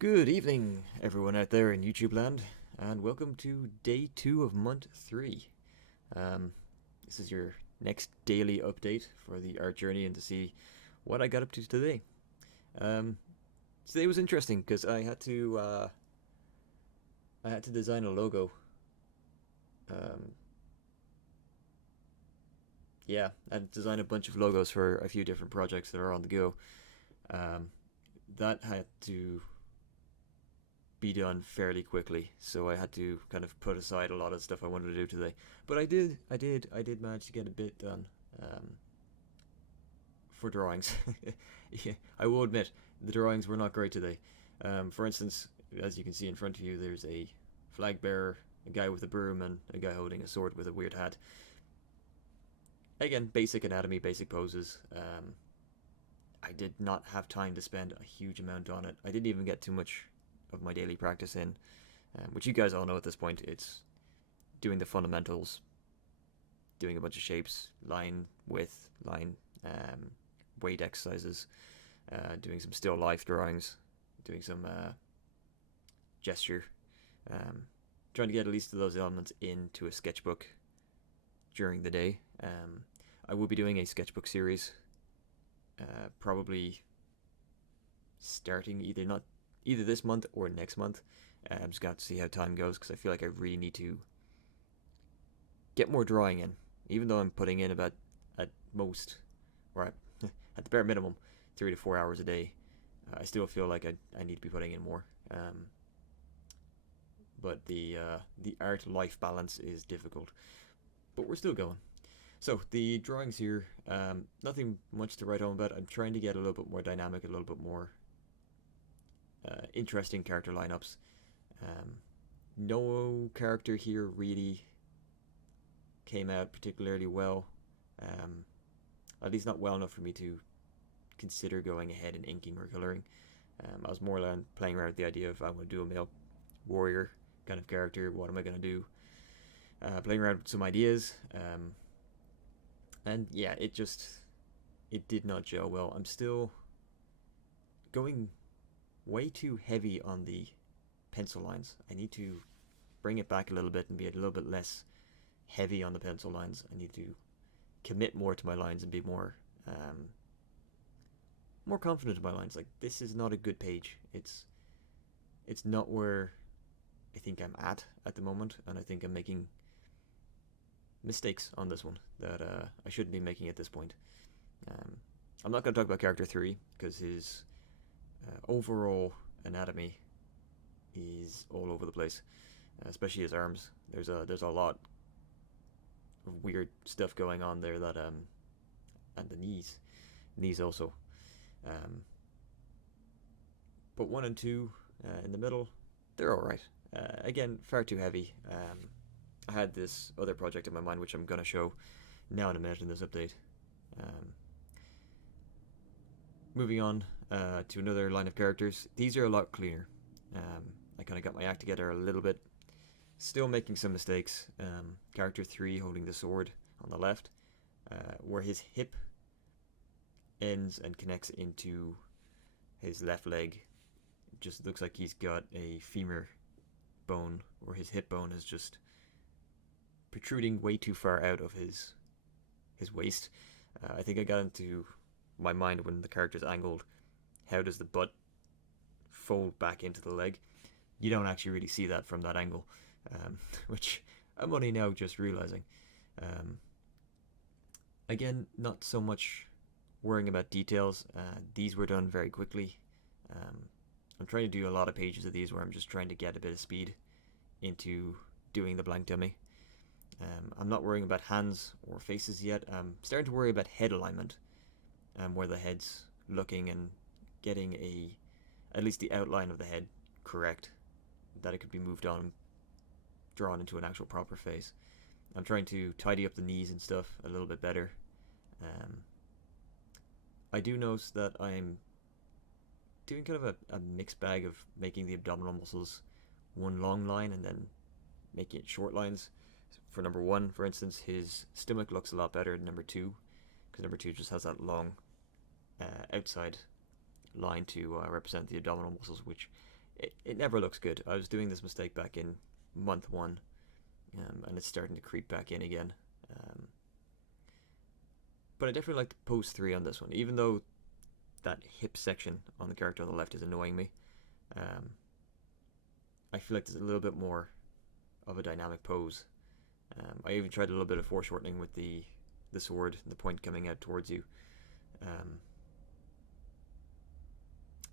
Good evening, everyone out there in YouTube land, and welcome to day 2 of month 3. Um, this is your next daily update for the art journey and to see what I got up to today. Um, Today was interesting because I had to design a logo. Um, yeah, I had to design a bunch of logos for a few different projects that are on the go. Um, that had to be done fairly quickly, so I had to kind of put aside a lot of stuff I wanted to do today. But I did manage to get a bit done um, for drawings. Yeah, I will admit the drawings were not great today. For instance, as you can see in front of you, there's a flag bearer, a guy with a broom, and a guy holding a sword with a weird hat. Again, basic anatomy, basic poses. I did not have time to spend a huge amount on it. I didn't even get too much of my daily practice in, which you guys all know at this point. It's doing the fundamentals, doing a bunch of shapes, line, width, line, weight exercises, doing some still life drawings, doing some gesture, um, trying to get at least of those elements into a sketchbook during the day. I will be doing a sketchbook series, probably starting either this month or next month. I'm just going to have to see how time goes because I feel like I really need to get more drawing in. Even though I'm putting in about at most, or at the bare minimum, 3 to 4 hours a day, I still feel like I need to be putting in more. But the art life balance is difficult. But we're still going. So the drawings here, nothing much to write home about. I'm trying to get a little bit more dynamic, a little bit more interesting character lineups. No character here really came out particularly well, at least not well enough for me to consider going ahead and inking or coloring. I was more playing around with the idea of I want to do a male warrior kind of character. What am I going to do? Playing around with some ideas, and yeah, it did not gel well. I'm still going way too heavy on the pencil lines. I need to bring it back a little bit and be a little bit less heavy on the pencil lines. I need to commit more to my lines and be more confident in my lines. Like, this is not a good page. It's not where I think I'm at the moment, and I think I'm making mistakes on this one that I shouldn't be making at this point. I'm not going to talk about character 3 because his overall anatomy is all over the place, especially his arms. There's a lot of weird stuff going on there that and the knees also. But 1 and 2 in the middle, they're all right. Again, far too heavy. I had this other project in my mind, which I'm gonna show now in a minute in this update. Moving on to another line of characters. These are a lot cleaner. I kind of got my act together a little bit. Still making some mistakes. Character 3 holding the sword on the left, where his hip ends and connects into his left leg. It just looks like he's got a femur bone, or his hip bone is just protruding way too far out of his waist. I think I got into my mind when the character's angled. How does the butt fold back into the leg? You don't actually really see that from that angle, which I'm only now just realizing. Again, not so much worrying about details. These were done very quickly. I'm trying to do a lot of pages of these where I'm just trying to get a bit of speed into doing the blank dummy. I'm not worrying about hands or faces yet. I'm starting to worry about head alignment, where the head's looking and getting at least the outline of the head correct, that it could be moved on, drawn into an actual proper face. I'm trying to tidy up the knees and stuff a little bit better. I do notice that I'm doing kind of a mixed bag of making the abdominal muscles one long line and then making it short lines. For number 1, for instance, his stomach looks a lot better than number 2, because number 2 just has that long outside line to represent the abdominal muscles, which it never looks good. I was doing this mistake back in month 1, and it's starting to creep back in again. But I definitely like the pose 3 on this one, even though that hip section on the character on the left is annoying me. I feel like there's a little bit more of a dynamic pose. I even tried a little bit of foreshortening with the sword, the point coming out towards you.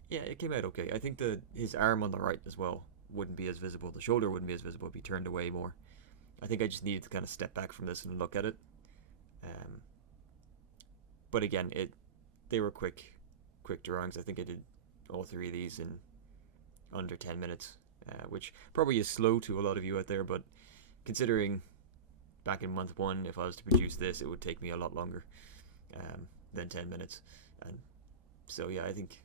Yeah, it came out okay. I think his arm on the right as well wouldn't be as visible. The shoulder wouldn't be as visible. It'd be turned away more. I think I just needed to kind of step back from this and look at it. But again, they were quick drawings. I think I did all 3 of these in under 10 minutes, which probably is slow to a lot of you out there, but considering back in month 1, if I was to produce this, it would take me a lot longer than 10 minutes. And so yeah, I think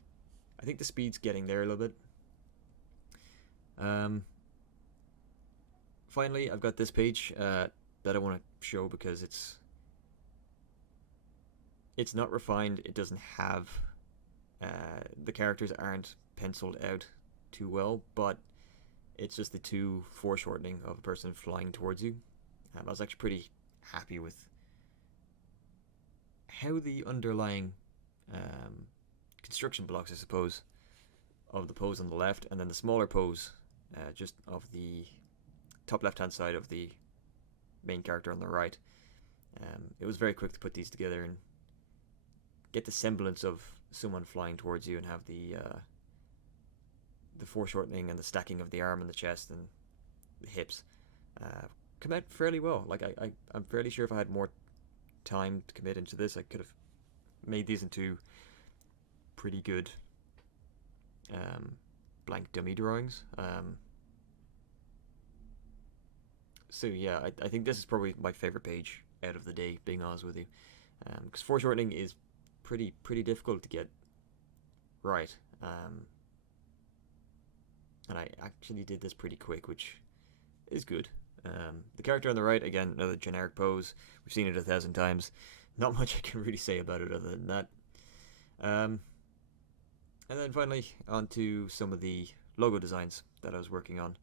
the speed's getting there a little bit. Finally, I've got this page that I want to show because it's not refined. It doesn't have the characters aren't penciled out too well, but it's just the 2 foreshortening of a person flying towards you. I was actually pretty happy with how the underlying construction blocks, I suppose, of the pose on the left, and then the smaller pose just of the top left hand side of the main character on the right. It was very quick to put these together and get the semblance of someone flying towards you, and have the foreshortening and the stacking of the arm and the chest and the hips come out fairly well. Like I'm fairly sure if I had more time to commit into this, I could have made these into pretty good blank dummy drawings. So yeah, I think this is probably my favorite page out of the day, being honest with you, because foreshortening is pretty difficult to get right, and I actually did this pretty quick, which is good. The character on the right, again, another generic pose. We've seen it 1,000 times. Not much I can really say about it other than that. And then finally, on to some of the logo designs that I was working on.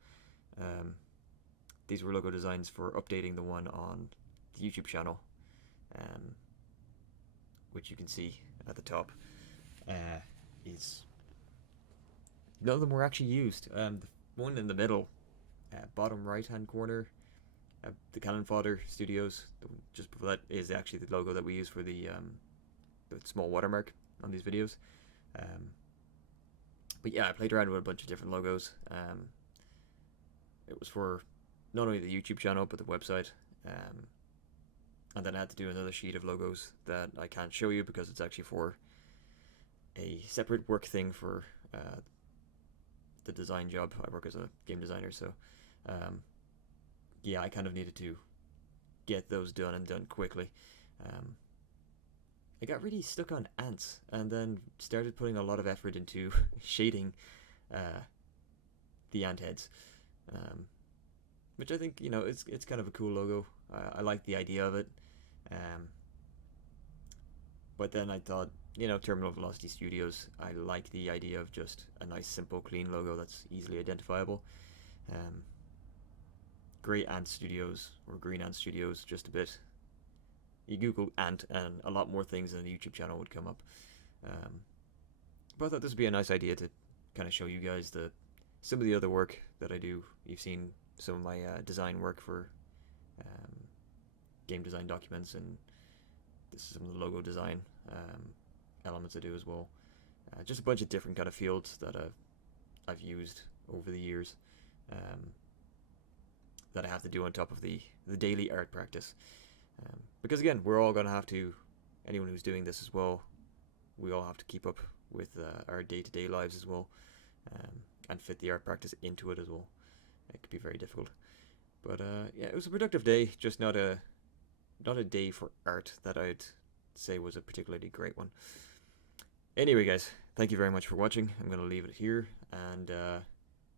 These were logo designs for updating the one on the YouTube channel, which you can see at the top. Is none of them were actually used. The one in the middle, bottom right hand corner, the Cannon Fodder Studios, just before that, is actually the logo that we use for the small watermark on these videos. But yeah, I played around with a bunch of different logos. It was for not only the YouTube channel but the website, and then I had to do another sheet of logos that I can't show you because it's actually for a separate work thing for the design job. I work as a game designer, so yeah, I kind of needed to get those done and done quickly. I got really stuck on ants, and then started putting a lot of effort into shading the ant heads, which I think, you know, it's kind of a cool logo. I like the idea of it, but then I thought, you know, Terminal Velocity Studios, I like the idea of just a nice, simple, clean logo that's easily identifiable. Grey Ant Studios, or Green Ant Studios, just a bit. You Google ant and a lot more things than the YouTube channel would come up. But I thought this would be a nice idea to kind of show you guys some of the other work that I do. You've seen some of my design work for game design documents, and this is some of the logo design elements I do as well. Just a bunch of different kind of fields that I've used over the years, that I have to do on top of the daily art practice. Because again, we're all going to have to, anyone who's doing this as well, we all have to keep up with our day-to-day lives as well, and fit the art practice into it as well. It could be very difficult. But yeah, it was a productive day, just not a day for art that I'd say was a particularly great one. Anyway guys, thank you very much for watching. I'm going to leave it here, and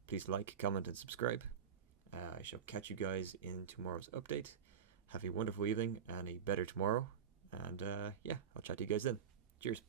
please like, comment and subscribe. I shall catch you guys in tomorrow's update. Have a wonderful evening and a better tomorrow, and yeah, I'll chat to you guys then. Cheers.